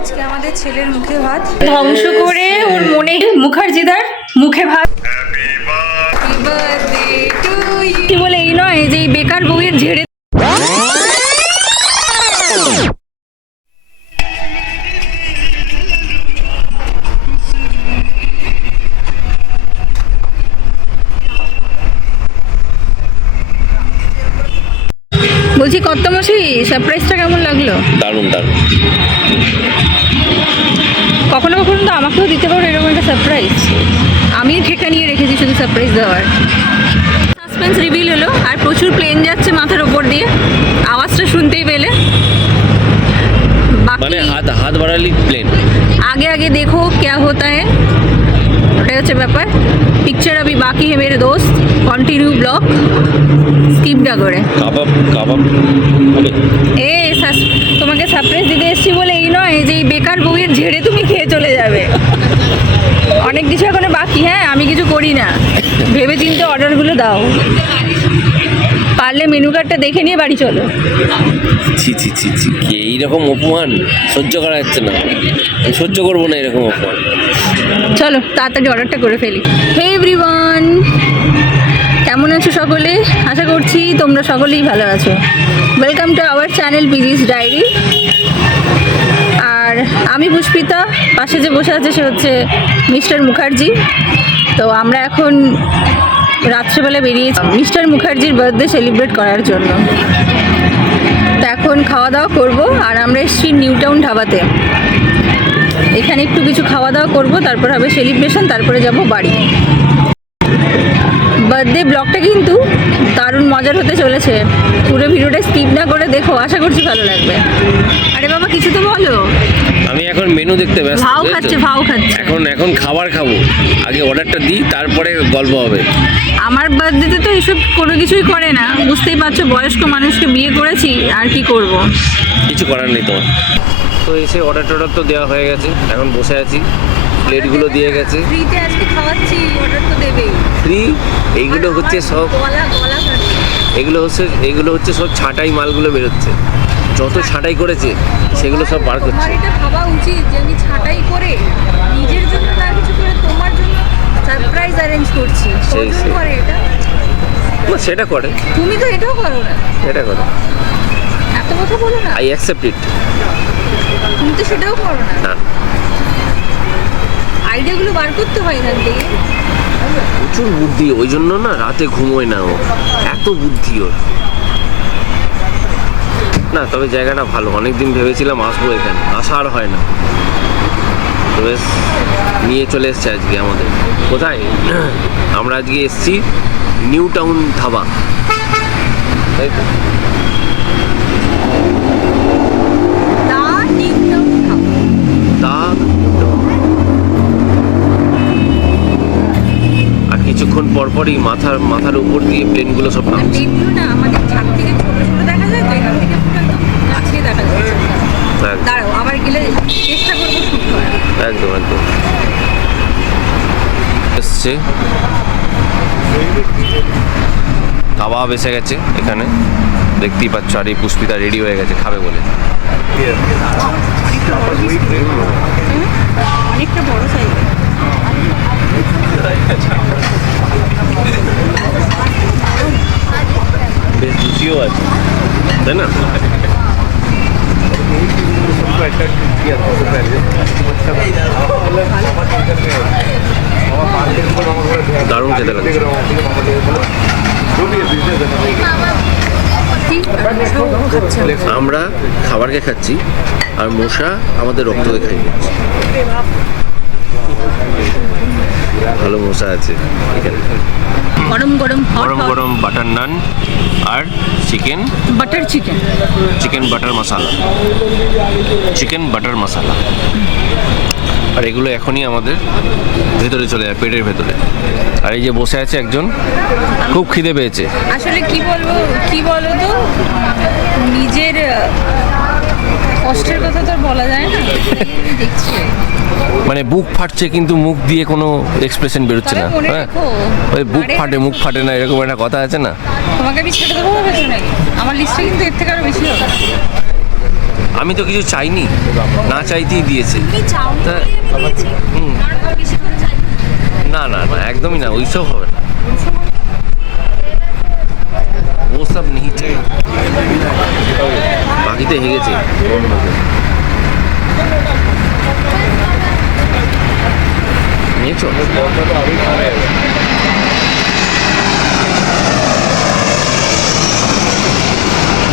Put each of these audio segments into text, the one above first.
আজকে আমাদের ছেলের মুখে ভাত ধ্বংস করে ওর মনে মুখার্জিদার মুখে ভাত কি বলে এই নয় যে এই বেকার বউয়ের ঝেড়ে বলছি কর্তামশাই সারপ্রাইজটা কেমন লাগলো? দারুণ দারুণ। কখনো কখনো তো আমাকেও দিতে পারো এরকম একটা সারপ্রাইজ। আমি ঠেকা নিয়ে রেখেছি শুধু সারপ্রাইজ দেওয়ার। সাসপেন্স রিভিল হলো আর প্রচুর প্লেন যাচ্ছে মাথার ওপর দিয়ে, আওয়াজটা শুনতেই পেলে। মানে হাত বাড়ালি প্লেন। আগে আগে দেখো ক্যা হোতা হ্যায়, ওটাই হচ্ছে ব্যাপার। পিকচার अभी बाकी है मेरे दोस्त, কন্টিনিউ ব্লগ স্কিপ না করে। কাবাব কাবাব হবে। তোমাকে সারপ্রাইজ দিতে এসেছি বলে এই নয় যে এই বেকার বউয়ের ঝেড়ে তুমি খেয়ে চলে যাবে। অনেক কিছু এখনো বাকি। হ্যাঁ, আমি কিছু করি না, ভেবে চিন্তে অর্ডারগুলো দাও। পারলে মেনু কার্ডটা দেখে নিয়ে বাড়ি চলো। ছি ছি ছি ছি, কি এইরকম অপমান সহ্য করা যাচ্ছে না। আমি সহ্য করবো না এরকম অপমান। চলো তাড়াতাড়ি অর্ডারটা করে ফেলি। হে এভরিওয়ান, কেমন আছো সকলে? আশা করছি তোমরা সকলেই ভালো আছো। ওয়েলকাম টু আওয়ার চ্যানেল পিজিস ডায়েরি। আর আমি পুষ্পিতা, পাশে যে বসে আছে সে হচ্ছে মিস্টার মুখার্জি। তো আমরা এখন রাত্রেবেলা বেরিয়েছি মিস্টার মুখার্জির বার্থডে সেলিব্রেট করার জন্য। তো এখন খাওয়া দাওয়া করবো আর আমরা এসেছি নিউ টাউন ধাবাতে। এখানে একটু কিছু খাওয়া দাওয়া করবো, তারপর হবে সেলিব্রেশন, তারপরে যাব বাড়ি। বার্থডে ব্লগটা কিন্তু দারুণ মজার হতে চলেছে। পুরো ভিডিওটা স্কিপ না করে দেখো, আশা করছি ভালো লাগবে। আরে বাবা কিছু তো বলো। আমি এখন মেনু দেখতে ব্যস্ত। ভাও খাচ্ছে। এখন খাবার খাবো, আগে অর্ডারটা দিই তারপরে গল্প হবে। আমার বার্থডেতে তো এসব কোনো কিছুই করে না, বুঝতেই পারছো। বয়স্ক মানুষকে বিয়ে করেছি, আর কি করব। কিছু করার নেই তোমার। তো এসে অর্ডার টর্ডার তো দেওয়া হয়ে গেছে, এখন বসে আছি। প্লেটগুলো দিয়ে গেছে। ফ্রিতে আজকে খাওয়াচ্ছি, অর্ডার তো দেবেই। ফ্রি? এইগুলো হচ্ছে সব, এগুলো হচ্ছে সব ছাঁটাই মালগুলো বেরোচ্ছে। যত ছাঁটাই করেছে সেগুলো সব বার করছে। তোমার এটা ভাবা উচিত যে আমি ছাঁটাই করে নিজের জন্য না কিছু করে তোমার জন্য সারপ্রাইজ অ্যারেঞ্জ করছি। সেই করে এটা না, সেটা করে। তুমি তো এটাও করো না। এটা করে। এত কথা বলো না। I accept it. তুমি তো সেটাও করো না। না, আইডিয়াগুলো বার করতে হয় এখান থেকে। প্রচুর বুদ্ধি, ওই জন্য না রাতে ঘুমোয় না ও, এত বুদ্ধি ওর। না তবে জায়গাটা ভালো, অনেকদিন ভেবেছিলাম আসবো এখানে, আসা আর হয় না। তো বেশ নিয়ে চলে এসছে আজকে আমাদের। কোথায়? আমরা আজকে এসছি নিউ টাউন ধাবা, তাই তো? আর কিছুক্ষণ পরপরই মাথার উপর দিয়ে প্লেনগুলো সব নামছে। না আমাদের ছাদ থেকে ছোট ছোট দেখা যায়, তো এখান থেকে পুরো একদম কাছে দেখা যাচ্ছে। দাঁড়াও আবার গেলে চেষ্টা করবো শুট করার। একদম একদম এসছে। কাবাব এসে গেছে এখানে, দেখতেই পাচ্ছ। আর এই পুষ্পিতা রেডি হয়ে গেছে খাবে বলে। অনেকটা বড় সাইজ। বেশ জুসিও আছে, তাই না? দারুণ খেতে লাগছে। আমরা খাবারকে খাচ্ছি আর মশা আমাদের রক্তকে খাই দিচ্ছে। ভালো মশা আছে এখানে। গরম গরম গরম বাটার নান আর চিকেন বাটার মশালা। আর এগুলো এখনই আমাদের ভেতরে চলে যায়, পেটের ভেতরে। আর এই যে বসে আছে একজন, খুব খিদে পেয়েছে। আসলে কি বলো তো, নিজের কষ্টের কথা তো বলা যায় না। দেখছি মানে বুক ফাটছে কিন্তু মুখ দিয়ে কোনো এক্সপ্রেশন বেরোচ্ছে না। হ্যাঁ, ওই মুখ ফাটে না, এরকম একটা কথা আছে না। তোমাকে আমি ছেড়ে দেবো ভেবেছো নাকি? আমার লিস্টে কিন্তু এর থেকে আরো বেশি হবে। আমি তো কিছু চাইনি, না চাইতেই দিয়েছে। তা- হুম। না না না, একদমই না, ওইসব হবে না, ও সব नहीं चाहिए। বাকিতে হেগেছে নিয়েছো?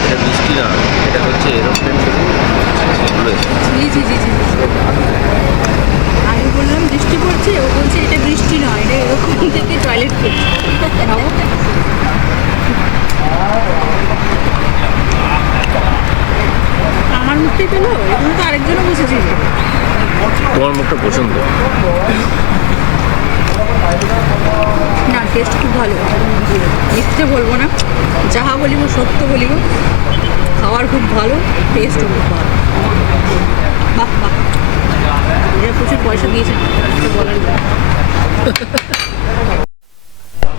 এটা বৃষ্টি না, এটা হচ্ছে এরোপ্লেন। জি জি জি জি, আমি বললাম বৃষ্টি পড়ছে, ও বলছে এটা বৃষ্টি নয়, এটা এরকম থেকে টয়লেট করছে। আমার মুখটাই পেলো, এখানে তো আরেকজনও বসেছিল। তোমার মুখটা পছন্দ। না, টেস্ট খুব ভালো, মিথ্যে বলবো না, যাহা বলিব সত্য বলিব, খাবার খুব ভালো, টেস্ট খুব ভালো। বাহ বাহ, এরা প্রচুর পয়সা দিয়েছেন, কিছু বলার নেই।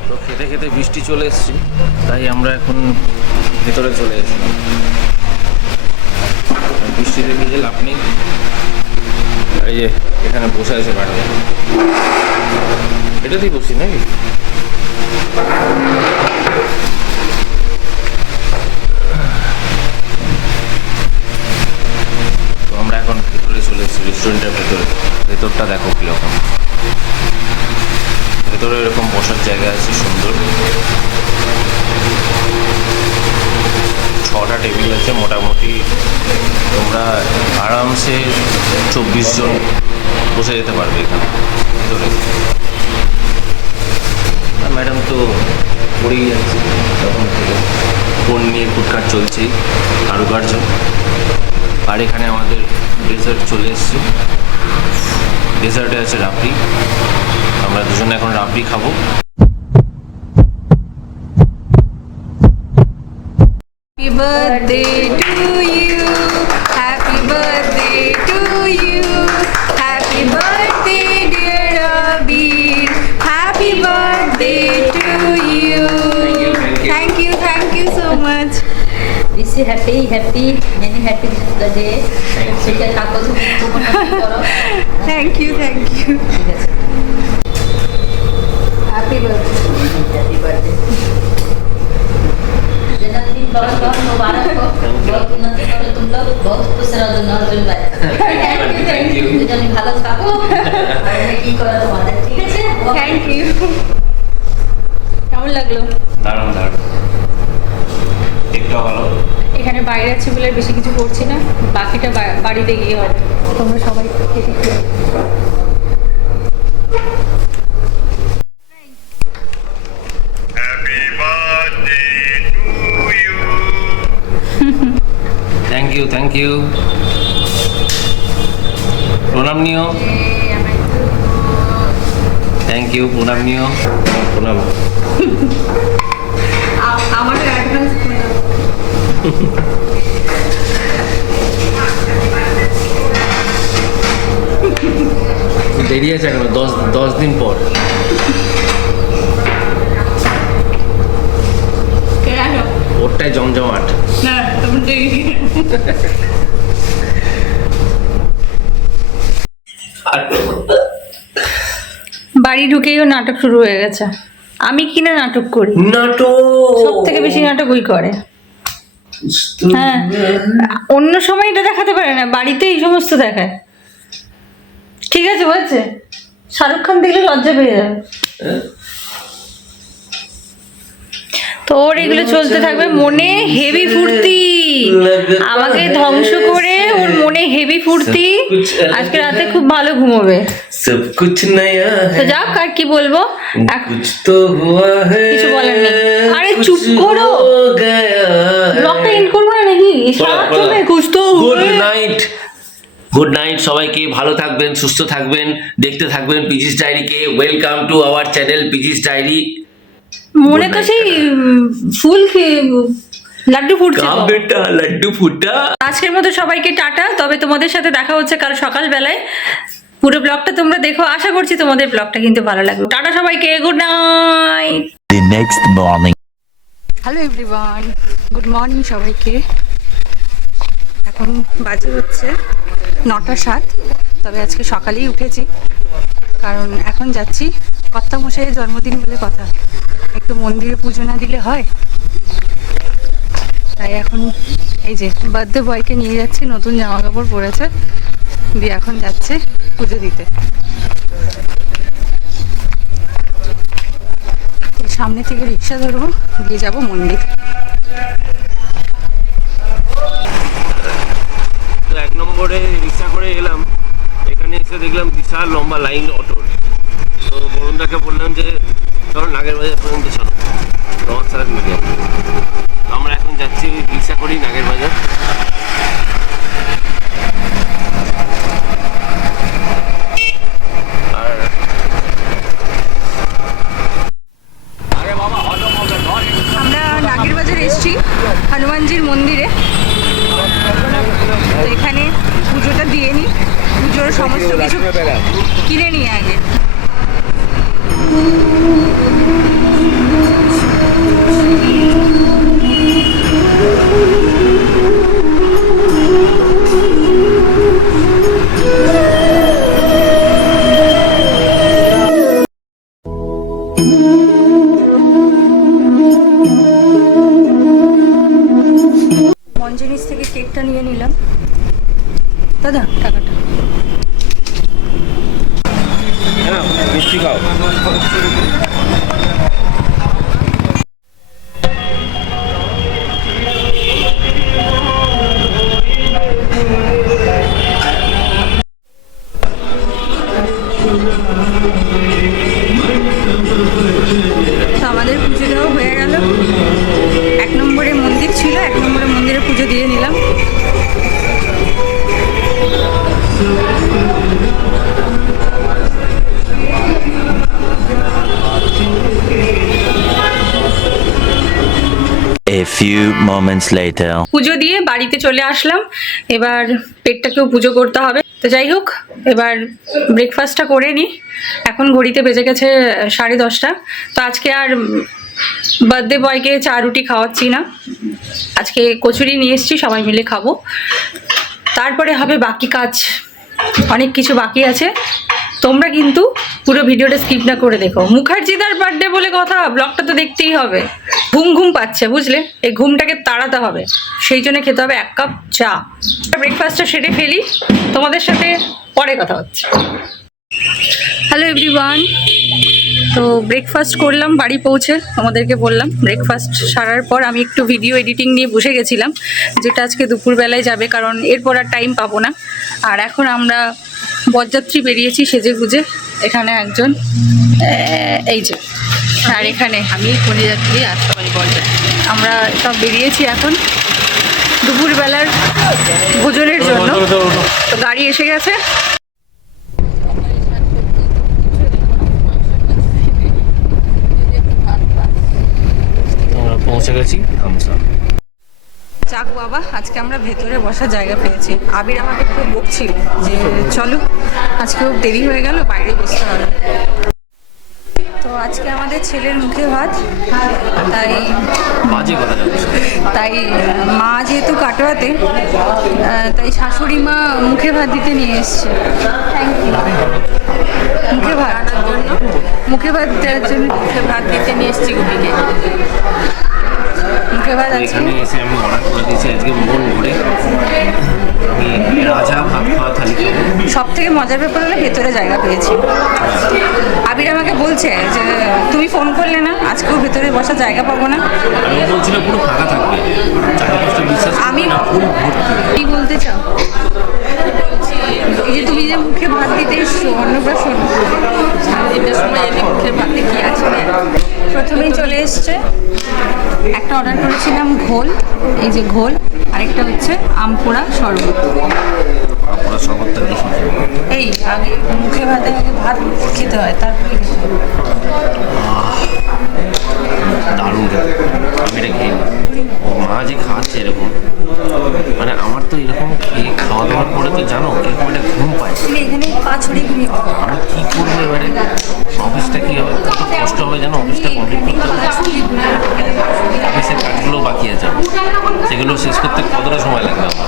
তো খেতে খেতে বৃষ্টি চলে এসেছি, তাই আমরা এখন ভেতরে চলে এসেছিলাম। বৃষ্টি দেখে যে লাভ নেই, এই যে এখানে বসে আছে বাড়িতে, এটাতেই বসি নাকি? তো আমরা এখন ভেতরে চলে এসেছি, রেস্টুরেন্টের ভেতরে। ভেতরটা দেখো কীরকম, ভেতরে এরকম বসার জায়গা আছে সুন্দর, 6টা টেবিল আছে মোটামুটি, তোমরা আরামসে 24 জন বসে যেতে পারবে এখানে ভেতরে। ম্যাডাম তো পড়েই যাচ্ছে তখন থেকে, ফোন নিয়ে ফুটকাট চলছেই, কারুকার্য। আর এখানে আমাদের ডেজার্ট চলে এসছে, ডেজার্টে আছে রাবড়ি, আমরা দুজনে এখন রাবড়ি খাবো। Happy birthday to you, happy birthday to you, happy birthday dear Abir, happy birthday to you. Thank you so much. Wish you happy, many happy day. সুখে থাকো, তুমি খুব happy করো। Thank you. ঠিক আছে, Happy birthday. happy birthday. जन्मदिन बहुत बहुत मुबारक हो, बहुत उन्नति करो तुम लोग, बहुत खुश रहो दोनों अर्जुन भाई। Thank you. দুজনে ভালো থাকো, আর কি করো তোমাদের, ঠিক আছে? Thank you. কেমন লাগলো? দারুণ দারুণ, একটু ভালো। এখানে বাইরে আছি বলে বেশি কিছু করছি না, বাকিটা বাড়িতে গিয়ে হবে। তোমরা সবাই খেতে খেয়ে Happy birthday to you. Thank you. প্রণাম নিও। থ্যাংক ইউ, প্রণাম নিও। প্রণাম। আমাদের অ্যাডভান্স করে দাও। দেরি আছে এখন, 10 দিন পর। কেন? ওরটাই জমজমাট। না, তোমার দেরি। বাড়ি ঢুকেইও নাটক শুরু হয়ে গেছে। আমি কিনা নাটক করি, সব থেকে বেশি নাটক ওই করে। হ্যাঁ, অন্য সময় এটা দেখাতে পারে না, বাড়িতে এই সমস্ত দেখায়। ঠিক আছে, বলছে শাহরুখ খান দেখলে লজ্জা পেয়ে যাবে। তোর এগুলো চলতে থাকবে, মনে হেভি ফুর্তি, আমাকে ধ্বংস করে ওর মনে হেভি ফুর্তি, আজকে রাতে খুব ভালো ঘুমোবে। সব কুছ নয়া তো যাক, আর কি বলবো, কুছ তো হুয়া হ্যায়, কিছু বলার নেই। আরে চুপ করো, ব্লগটা এন্ড করবো না নাকি? সারা চলবে, কুছ তো গুড নাইট। গুড নাইট সবাইকে, ভালো থাকবেন, সুস্থ থাকবেন, দেখতে থাকবেন পিজিস ডায়েরিকে। ওয়েলকাম টু আওয়ার চ্যানেল পিজিস ডায়েরি। মনে তো সেই ফুল লাড্ডু ফুটছে তো। বেটা লাড্ডু ফুটা। আজকের মতো সবাইকে টাটা, তবে তোমাদের সাথে দেখা হচ্ছে কাল সকালবেলায়। পুরো ব্লগটা তোমরা দেখো, আশা করছি তোমাদের ব্লগটা কিন্তু ভালো লাগবে। টাটা সবাইকে, good night. The next morning. Hello everyone, good morning সবাইকে। এখন বাজে হচ্ছে 9:07, তবে আজকে সকালেই উঠেছি কারণ এখন যাচ্ছি কর্তামশাইয়ের জন্মদিন বলে কথা, একটু মন্দিরে পুজো না দিলে হয়। তাই এখন এই যে বার্থডে বয়কে নিয়ে যাচ্ছি, নতুন জামা কাপড় পরেছে, দিয়ে এখন যাচ্ছে পুজো দিতে। সামনে থেকে রিক্সা ধরবো, দিয়ে যাব মন্দির। তো 1 নম্বরে রিক্সা করে এলাম, এখানে এসে দেখলাম বিশাল লম্বা লাইন অটোর। তো বরুণদাকে বললাম যে চলো নাগেরবাজার পর্যন্ত চলো, তোমার সাথে মিলে। তো আমরা এখন যাচ্ছি রিক্সা করেই নাগেরবাজার। আর আমরা নাগেরবাজার এসেছি হনুমানজির মন্দিরে, তো এখানে পুজোটা দিয়ে নিই, পুজোর সমস্ত কিছু কিনে নিই আগে। মঞ্জনিস থেকে কেকটা নিয়ে নিলাম। দাদা টাকাটা। মিষ্টি খাও। তো আমাদের পুজো দেওয়া হয়ে গেল। 1 নম্বরে মন্দির ছিল, 1 নম্বরে মন্দিরে পুজো দিয়ে নিলাম। A few moments later. পুজো দিয়ে বাড়িতে চলে আসলাম, এবার পেটটাকেও পুজো করতে হবে। তো যাই হোক, এবার ব্রেকফাস্টটা করে নিই। এখন ঘড়িতে বেজে গেছে 10:30। তো আজকে আর বার্থডে বয়কে চা রুটি খাওয়াচ্ছি না, আজকে কচুরি নিয়ে এসেছি, সবাই মিলে খাবো। তারপরে হবে বাকি কাজ, অনেক কিছু বাকি আছে। তোমরা কিন্তু পুরো ভিডিওটা স্কিপ না করে দেখো। মুখার্জিদার বার্থডে বলে কথা, ব্লগটা তো দেখতেই হবে। ঘুম ঘুম পাচ্ছে বুঝলে, এই ঘুমটাকে তাড়াতে হবে, সেই জন্য খেতে হবে 1 কাপ চা। ব্রেকফাস্টটা সেরে ফেলি, তোমাদের সাথে পরে কথা হচ্ছে। হ্যালো এভরিওয়ান, তো ব্রেকফাস্ট করলাম বাড়ি পৌঁছে, তোমাদেরকে বললাম। ব্রেকফাস্ট সারার পর আমি একটু ভিডিও এডিটিং নিয়ে বসে গেছিলাম, যেটা আজকে দুপুরবেলায় যাবে, কারণ এরপর আর টাইম পাবো না। আর এখন আমরা বরযাত্রী বেরিয়েছি সেজে গুজে। এখানে একজন, এই যে, আর এখানে আমি যাত্রী, আর সবাই বরযাত্রী। আমরা সব বেরিয়েছি এখন দুপুরবেলার ভোজনের জন্য। তো গাড়ি এসে গেছে। আমরা পৌঁছে গেছি ধামসা। যাক বাবা, আজকে আমরা ভেতরে বসার জায়গা পেয়েছি। আবির আমাকে খুব বকছিল যে চলো, আজকেও দেরি হয়ে গেল, বাইরে বসতে হবে। তো আজকে আমাদের ছেলের মুখে ভাত, তাই বাজে কথা যাচ্ছে। তাই মা যেহেতু কাটোয়াতে, তাই শাশুড়ি মা মুখে ভাত দিতে নিয়ে এসছে। Thank you. মুখে ভাত জন্য, মুখে ভাত দেওয়ার জন্য মুখে ভাত দিতে নিয়ে এসছি গুপিকে। মুখে ভাত আছে। এখানে এসে আমি অর্ডার করে দিয়েছি আজকে মন ভরে আমি রাজা ভাত খাওয়া থালি খাবো। সব থেকে মজার ব্যাপার হলো ভেতরে জায়গা পেয়েছি। আবির আমাকে বলছে যে তুমি ফোন করলে না, আজকেও ভেতরে বসার জায়গা পাবো না। আমি বলছিলাম পুরো ফাঁকা থাকবে, চারিপাশটা বিশ্বাস আমি না পুরো ভর্তি। কি বলতে চাও? এই যে তুমি যে মুখে ভাত দিতে এসছো অন্নপ্রাশন, এটার সময় এনে মুখে ভাতে কি আছে? প্রথমেই চলে এসছে, একটা অর্ডার করেছিলাম ঘোল, এই যে ঘোল, আরেকটা হচ্ছে আমপোড়া শরবত। আমরা শরবতটা দেখি। এই আগে মুখে ভাতে আগে ভাত খেতে হয়, তারপরে খেতে হয়। দারুণ খেতে, আমি এটা খেয়ে ও মা যে খাওয়াচ্ছে এরকম, মানে আমার তো এরকম খেয়ে খাওয়া দাওয়ার পরে তো জানো কিরকম একটা ঘুম পায়। তুমি এখানে পা ছড়িয়ে ঘুমিয়ে পড়ো। আমি কী করবো এবারে, অফিসটা কী হবে, কত কষ্ট হবে জানো অফিসটা কমপ্লিট করতে হবে, অফিসের কাজগুলো বাকি আছে, সেগুলো শেষ করতে কতটা সময় লাগবে আমার?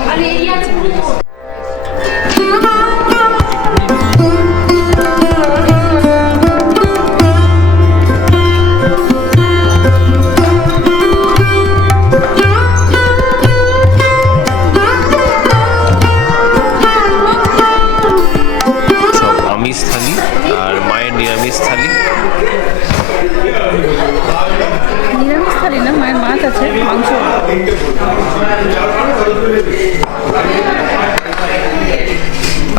সব আমিষ থালি আর মায়ের নিরামিষ থালি। নিরামিষ থালি না, মায়ের মাছ আছে, মাংস।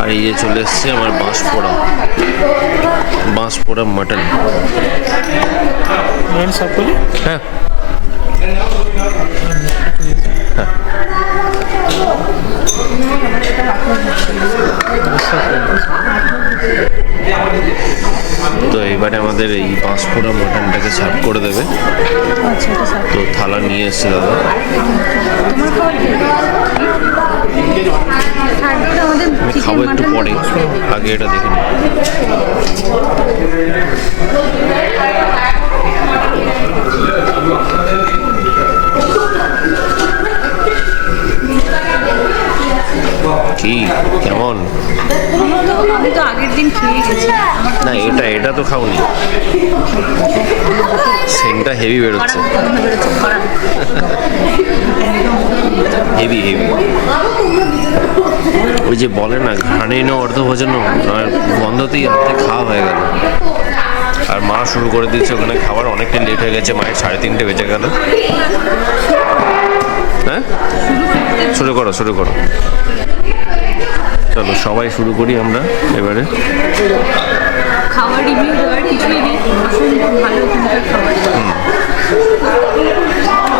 আর এই যে চলে এসছে আমার বাঁশ পোড়া মাটন। হ্যাঁ তো এবারে আমাদের এই বাঁশ পোড়া মাটনটাকে সার্ভ করে দেবে। আচ্ছা, এটা স্যার তো থালা নিয়ে এসছে দাদা। তোমার খাবার কি? থার্ডটা আমাদের আমি খাবো একটু পরে, আগে এটা দেখে নিই। কি কেমন? আমি তো আগের দিন খেয়ে গেছি। না এটা তো খাওনি, সেন্টটা হেভি বেরোচ্ছে, হেভি। ওই যে বলে না ঘ্রাণীন অর্ধভোজন, আর গন্ধতেই অর্ধেক খাওয়া হয়ে গেল। আর মা শুরু করে দিচ্ছে ওখানে খাবার, অনেকটা লেট হয়ে গেছে, মায়ের 3:30 বেজে গেল। হ্যাঁ শুরু করো। চলো সবাই শুরু করি আমরা এবারে। খাবার রিভিউ দেওয়ার কিছুই নেই, আসলে ভালো এখানকার খাবার।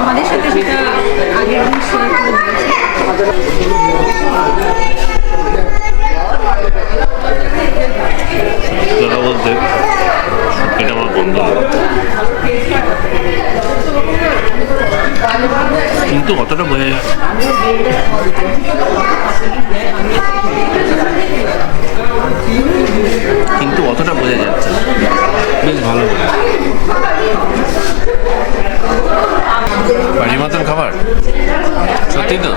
আমাদের সাথে সেটা আগের দিন শেয়ার করে কথা বলতে এটা আমার বন্ধ, কিন্তু অতটা বোঝা যায় যাচ্ছে না, বেশ ভালো বাড়ির মতন খাবার, সত্যি তো।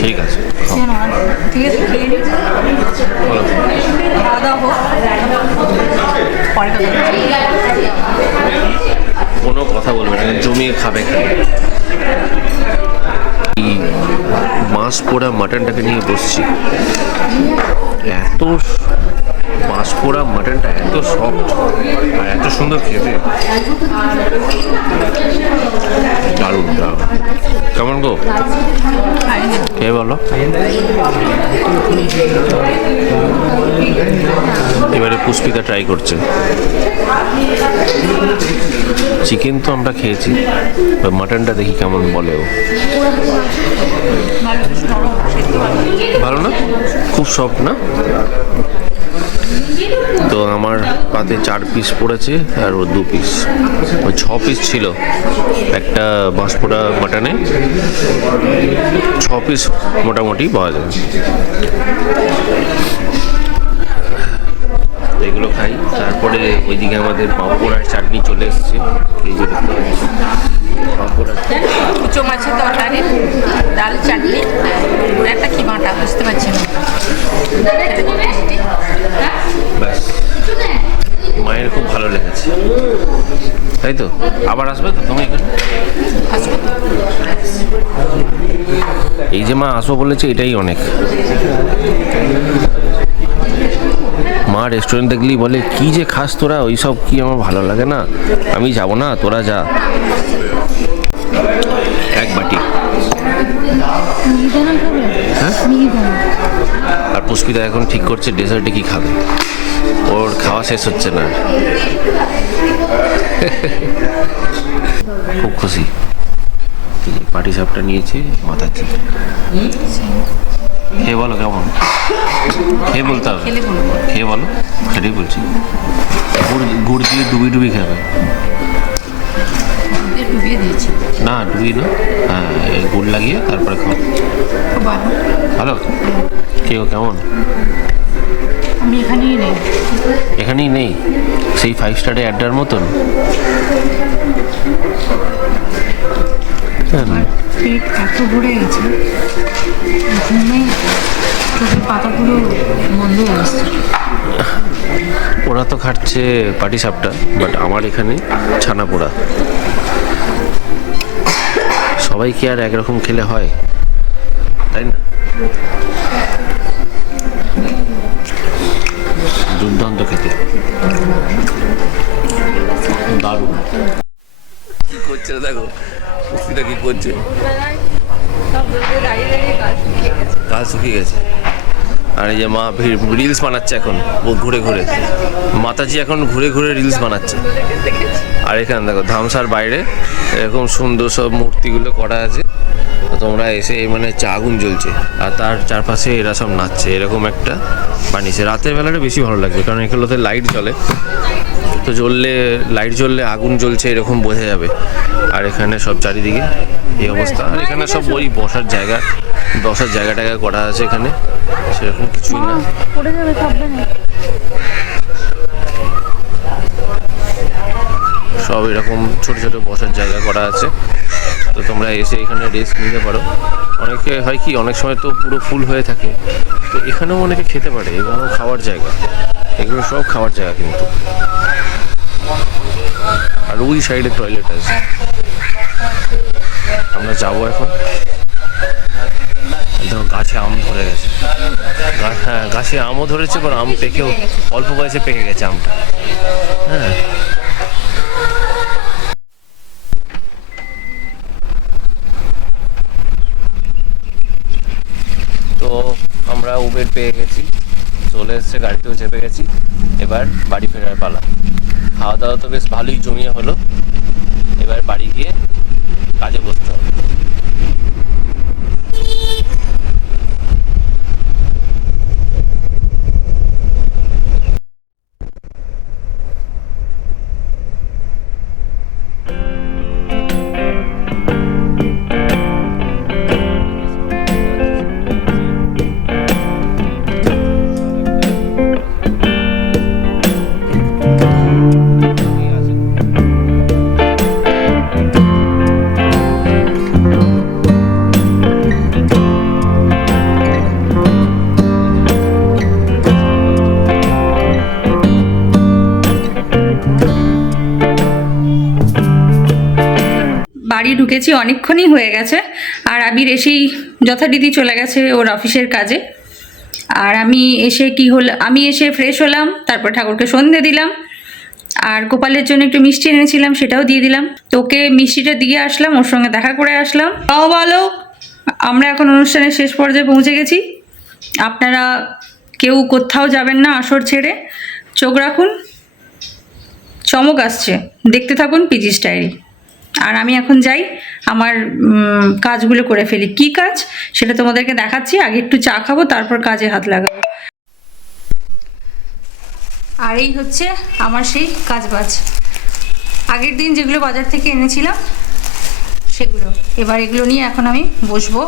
ঠিক আছে ঠিক আছে, খেয়ে নিই। বলো। খাওয়া দাওয়া হোক, পরে কথা বলছি। কোনো কথা বলবে না, জমিয়ে খাবে খাবে। এই বাঁশ পোড়া মাটনটাকে নিয়ে বসছি, এত বাঁশ পোড়া মাটনটা এত সফট আর এত সুন্দর খেতে, দারুণ। কেমন গো কে বলো? এবারে পুষ্পিতা ট্রাই করছে। চিকেন তো আমরা খেয়েছি, মাটনটা দেখি কেমন বলে ও। ভালো না? খুব সফট না? তো আমার পাতে 4 পিস পড়েছে আর ও 2 পিস, ওই 6 পিস ছিল একটা বাঁশ পোড়া মাটনে। 6 পিস মোটামুটি পাওয়া যায়। এগুলো খাই, তারপরে ওইদিকে আমাদের পাঁপড় আর চাটনি চলে এসছে। এই যে দেখতে পাচ্ছি পাঁপড় আর কুচো মাছের তরকারি, ডাল, চাটনি, একটা কিমাটা, বুঝতে পারছি না। ব্যাস, মায়ের খুব ভালো লেগেছে, তাই তো? আবার আসবে তো তুমি এখানে? এই যে মা আসবো বলেছে, এটাই অনেক। মা রেস্টুরেন্ট দেখলেই বলে কি যে খাস তোরা, ওই সব কি আমার ভালো লাগে না, আমি যাবো না, তোরা যা। এক বাটি। হ্যাঁ, আর পুষ্পিতা এখন ঠিক করছে ডেজার্টে কি খাবে, ওর খাওয়া শেষ হচ্ছে না। খুব খুশি। পাটি সাপটা নিয়েছে, মাথা চিপে খেয়ে বলো কেমন, খেয়ে বলতে হবে, খেয়ে বলো, সেটাই বলছি। গুড় দিয়ে ডুবি খাবে না, ডুবি না, হ্যাঁ গুড় লাগিয়ে তারপরে খাও। ভালো, কেউ কেমন? আমি এখানেই নেই। এখানেই নেই, সেই 5 স্টারে আড্ডার মতন। পেট এত ভরে গেছে, ঘুমে চোখের পাতাগুলো বন্ধ হয়ে আসছে। ওরা তো খাচ্ছে পাটি সাপটা, বাট আমার এখানে ছানা পোড়া। সবাই কি আর একরকম খেলে হয়, তাই না? দুর্দান্ত খেতে, দারুণ। কি করছে দেখো, কুস্তিটা কি করছে, গাছ শুকিয়ে গেছে। আর এই যে মা রিলস বানাচ্ছে এখন, ও ঘুরে ঘুরে, মাতাজি এখন ঘুরে ঘুরে রিলস বানাচ্ছে। আর এখানে দেখো ধামসার বাইরে এরকম সুন্দর সব মূর্তিগুলো করা আছে, তো তোমরা এসে মানে আগুন জ্বলছে আর তার চারপাশে এরা সব নাচছে, এরকম একটা বানিয়েছে। রাতের বেলাটা বেশি ভালো লাগবে, কারণ এগুলোতে লাইট জ্বলে, তো লাইট জ্বললে আগুন জ্বলছে এরকম বোঝা যাবে। আর এখানে সব চারিদিকে এই অবস্থা, আর এখানে সব ওই বসার জায়গা করা আছে, এখানে সেরকম কিছুই না। সব এরকম ছোট ছোট বসার জায়গা করা আছে, তো তোমরা এসে এখানে রেস্ট নিতে পারো। অনেকে হয় কি, অনেক সময় তো পুরো ফুল হয়ে থাকে, তো এখানেও অনেকে খেতে পারে, এগুলো খাওয়ার জায়গা, এগুলো সব খাওয়ার জায়গা কিন্তু। আর ওই সাইডে টয়লেট আছে, আমরা যাবো এখন। দেখো গাছে আম ধরে গেছে, হ্যাঁ গাছে আমও ধরেছে, পর আম পেকেও অল্প বয়সে পেকে গেছে আমটা। হ্যাঁ, তো আমরা উবের পেয়ে গেছি, চলে এসছে, গাড়িতেও চেপে গেছি। এবার বাড়ি ফেরার পালা। খাওয়া দাওয়া তো বেশ ভালোই জমিয়ে হলো, এবার বাড়ি গিয়ে কাজে বসতে হবে। বাড়ি ঢুকেছি, অনেকক্ষণই হয়ে গেছে। আর আবির এসেই যথারীতি চলে গেছে ওর অফিসের কাজে। আর আমি এসে ফ্রেশ হলাম, তারপর ঠাকুরকে সন্ধে দিলাম, আর গোপালের জন্য একটু মিষ্টি এনেছিলাম, সেটাও দিয়ে দিলাম। তোকে মিষ্টিটা দিয়ে আসলাম, ওর সঙ্গে দেখা করে আসলাম। তাও বলো, আমরা এখন অনুষ্ঠানের শেষ পর্যায়ে পৌঁছে গেছি। আপনারা কেউ কোথাও যাবেন না আসর ছেড়ে, চোখ রাখুন, চমক আসছে, দেখতে থাকুন পিজিস ডায়েরি। আর আমি এখন যাই, আমার কাজগুলো করে ফেলি। কি কাজ সেটা তোমাদেরকে দেখাচ্ছি, আগে একটু চা খাবো, তারপর কাজে হাত লাগাবো। আর এই হচ্ছে আমার সেই কাজবাজ, আগের দিন যেগুলো বাজার থেকে এনেছিলাম সেগুলো। এবার এগুলো নিয়ে এখন আমি বসবো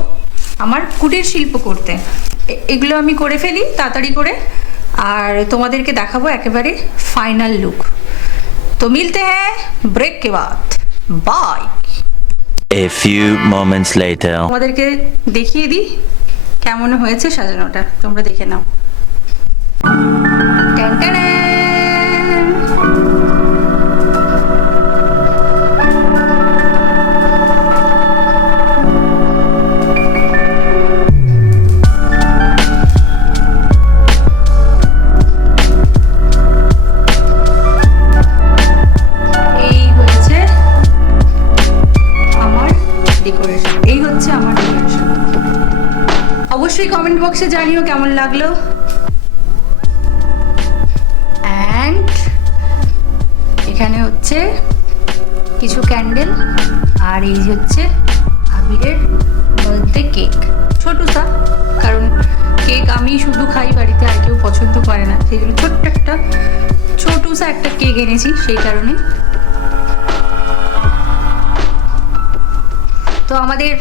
আমার কুটির শিল্প করতে। এগুলো আমি করে ফেলি তাড়াতাড়ি করে, আর তোমাদেরকে দেখাবো একেবারে ফাইনাল লুক। তো মিলতে হ্যাঁ ব্রেক কে বাদ, by. A few moments later. তোমাদেরকে দেখিয়ে দিই কেমন হয়েছে সাজানোটা, তোমরা দেখে নাও। ট্যান ট্যান। অবশ্যই কমেন্ট বক্সে জানিও কেমন লাগলো। অ্যান্ড এখানে হচ্ছে কিছু ক্যান্ডেল, আর এই হচ্ছে আবিরের বার্থডে কেক, ছোটসা, কারণ কেক আমি শুধু খাই বাড়িতে, আর কেউ পছন্দ করে না, সেই জন্য ছোটসা একটা কেক এনেছি সেই কারণে। তো আমাদের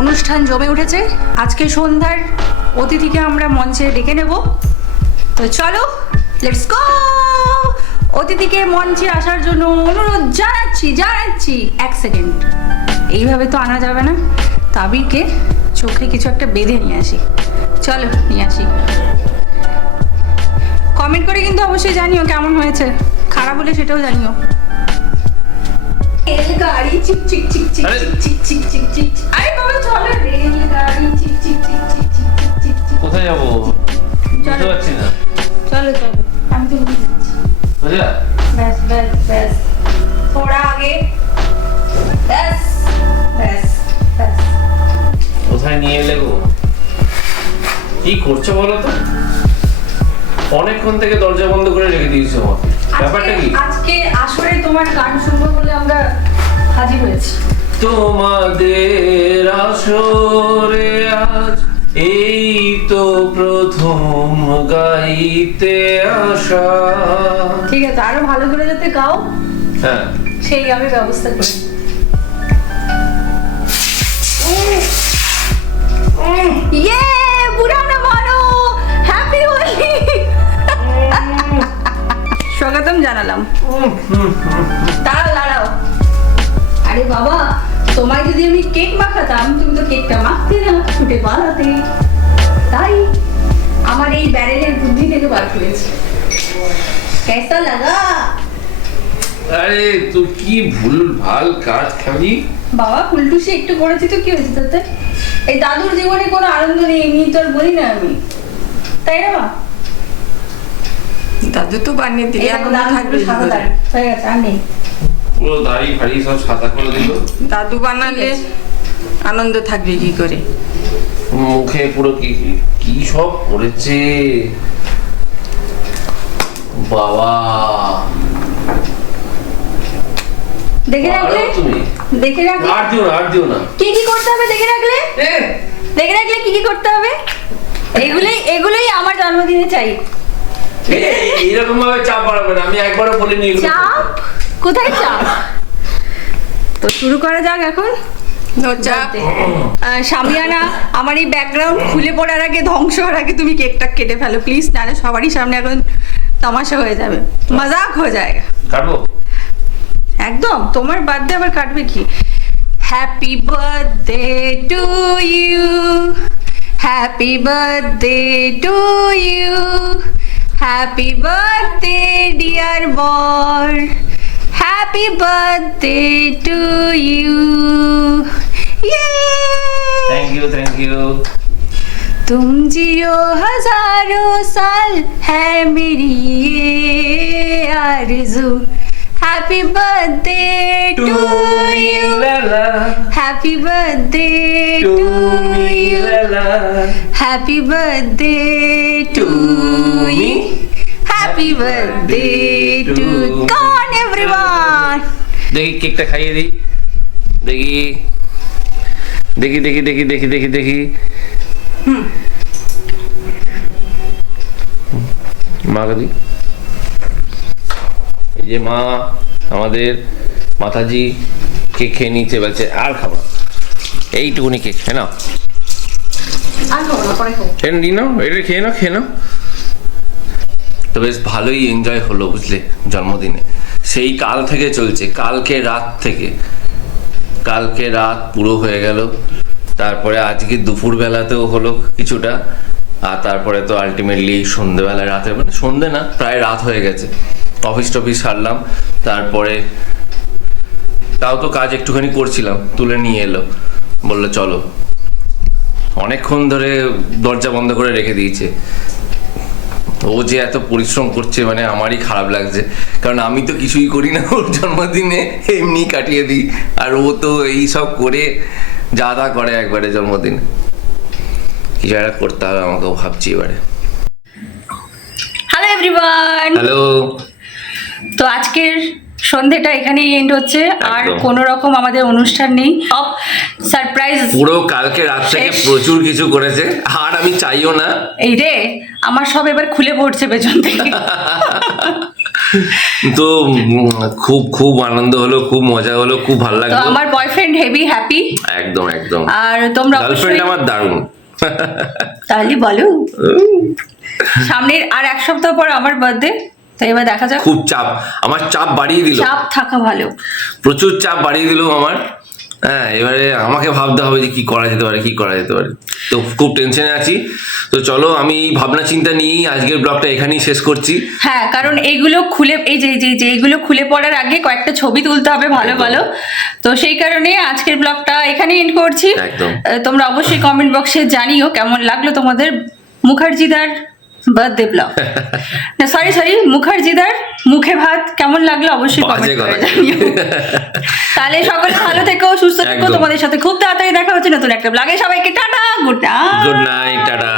অনুষ্ঠান জমে উঠেছে। আজকে সন্ধ্যার অতিথিকে আমরা মঞ্চে ডেকে নেব। তো চলো লেটস গো। অতিথিকে মঞ্চে আসার জন্য অনুরোধ জানাচ্ছি। 1 সেকেন্ড, এইভাবে তো আনা যাবে না, তাবিরকে চোখে কিছু একটা বেঁধে নিয়ে আসি। চলো নিয়ে আসি। কমেন্ট করে কিন্তু অবশ্যই জানিও কেমন হয়েছে, খারাপ হলে সেটাও জানিও। রেলগাড়ি চিক চিক চিক চিক আরে! চিক চিক চিক চিক চিক। আরে বাবা চলো, রেলগাড়ি চিক চিক চিক চিক চিক চিক চিক চিক। কোথায় যাবো বুঝতে পারছি না। চলো আমি তো বুঝে যাচ্ছি। বুঝলা? ব্যাস ব্যাস ব্যাস, থোড়া আগে, ব্যাস ব্যাস ব্যাস। কোথায় নিয়ে এলে গো? কি করছো বলো তো? অনেকক্ষণ থেকে দরজা বন্ধ করে রেখে দিয়েছো আমাকে। ব্যাপারটা কি? আজকে আসরে তোমার গান শুনবো বলে আমরা হাজির হয়েছি। তোমাদের আসরে আজ এই তো প্রথম গাইতে আসা। ঠিক আছে, আরো ভালো করে যাতে গাও হ্যাঁ, সেই আমি ব্যবস্থা করি। ইয়ে পুরানো মানো, হ্যাপি হোলি। স্বাগতম জানালাম। দাঁড়াও। আরে বাবা, তোমায় যদি আমি কেক মাখাতাম, তুমি তো কেকটা মাখতে না, ছুটে পালাতে। তাই আমার এই ব্যারেলের বুদ্ধি থেকে বার করেছি। কেসা লাগা? আরে তুই কি ভুল ভাল কাজ খাবি? বাবা ফুলটুসি একটু করেছি তো কি হয়েছে তাতে? এই দাদুর জীবনে কোনো আনন্দ নেই, এমনি তো আর বলি না আমি, তাই না মা? দাদু তো বানিয়ে দিলে এই দেখো, এখন দাদু থাকবে একটু সাদা দাঁড় হয়ে গেছে, আর নেই। পুরো দাড়ি ফাড়ি সব সাদা করে দিল। দাদু বানালে আনন্দ থাকবে কি করে? মুখে পুরো কি কি সব করেছে বাবা। দেখে রাখলে, পারো তুমি? দেখে রাখলে আর দিও না। কি কি করতে হবে দেখে রাখলে, দেখে রাখলে কি কি করতে হবে। এগুলোই আমার জন্মদিনে চাই। এরকম ভাবে চাপ বাড়াবে না, আমি একবারও বলিনি এগুলো চাপ? কোথায় চাপ? তো শুরু করা যাক এখন। নো চাপ। সামিয়ানা, আমার এই ব্যাকগ্রাউন্ড খুলে পড়ার আগে, ধ্বংস হওয়ার আগে তুমি কেকটা কেটে ফেলো প্লিজ, নাহলে সবারই সামনে এখন তামাশা হয়ে যাবে, মজাক হয়ে যায়। কাটবো? একদম, তোমার বার্থডে আবার কাটবে কি? Happy birthday to you, happy birthday to you, happy birthday dear বর, happy birthday to you. Thank you. तुम जियो हजारों साल है मेरी ये आरज़ू, happy birthday to you, happy birthday to you, happy birthday to you, happy birthday to कौन एवरीवन। দেখি কেকটা খাইয়ে দিই। দেখি মাকে দিই। এই যে মা আমাদের মাতাজি কেক খেয়ে নিচে বলছে আর খাবো না। এইটুকুনি কেক খেয়ে নাও, আর খাবো না, পরে খাবো। খেয়ে নিই নাও, এটা খেয়ে নাও। তো বেশ ভালোই এনজয় হলো বুঝলে জন্মদিনে। সেই কাল থেকে চলছে, কালকে রাত পুরো হয়ে গেল, তারপরে আজকে দুপুরবেলাতেও হলো কিছুটা, আর তারপরে তো আলটিমেটলি সন্ধ্যেবেলা, রাতে মানে সন্ধ্যে না, প্রায় রাত হয়ে গেছে। অফিস টফিস সারলাম, তারপরে তাও তো কাজ একটুখানি করছিলাম, তুলে নিয়ে এলো, বললো চলো। অনেকক্ষণ ধরে দরজা বন্ধ করে রেখে দিয়েছে। ও যে এত পরিশ্রম করছে, মানে আমারই খারাপ লাগছে, কারণ আমি তো কিছুই করি না ওর জন্মদিনে, এমনি কাটিয়ে দিই, আর ও তো এই সব করে যা তা করে একবারে জন্মদিন। কিছু একটা করতে হবে আমাকেও, ভাবছি এবারে। Hello everyone, hello. তো আজকের সন্ধেটা এখানেই এন্ড হচ্ছে, আর একদম। কোনো রকম আমাদের অনুষ্ঠান নেই, সব সারপ্রাইজ। পুরো কালকে রাত থেকে শেষ। প্রচুর কিছু করেছে, আর আমি চাইও না। এই রে, আমার সব এবার খুলে পড়ছে পেছন থেকে। তো খুব আনন্দ হলো, খুব মজা হলো, খুব ভালো তো লাগলো। আমার বয়ফ্রেন্ড হেভি হ্যাপি, একদম আর তোমরা গার্লফ্রেন্ড আমার দারুণ। তাহলে বলো। সামনের আর এক সপ্তাহ পর আমার বার্থডে, তাই এবার দেখা যাক। খুব চাপ, আমার চাপ বাড়িয়ে দিল, চাপ থাকা ভালো। প্রচুর চাপ বাড়িয়ে দিল আমার। হ্যাঁ, এবারে আমাকে ভাবতে হবে যে কি করা যেতে পারে, কি করা যেতে পারে। তো খুব টেনশনে আছি। তো চলো আমি এই ভাবনা চিন্তা নিয়েই আজকের ব্লগটা এখানেই শেষ করছি। হ্যাঁ, কারণ এইগুলো খুলে এই যে এইগুলো খুলে পড়ার আগে কয়েকটা ছবি তুলতে হবে ভালো ভালো। তো সেই কারণে আজকের ব্লগটা এখানেই এন্ড করছি। একদম। তোমরা অবশ্যই কমেন্ট বক্সে জানিও কেমন লাগলো তোমাদের মুখার্জিদার বার্থডে ব্লগ। না সরি মুখার্জিদার মুখে ভাত কেমন লাগলো অবশ্যই বাজে কমেন্ট করে কথা। জানিও। তাহলে সকলে ভালো থেকো, সুস্থ থেকো। একদম। তোমাদের সাথে খুব তাড়াতাড়ি দেখা হচ্ছে নতুন একটা ব্লগে। সবাইকে tata, good night. Good night, tata.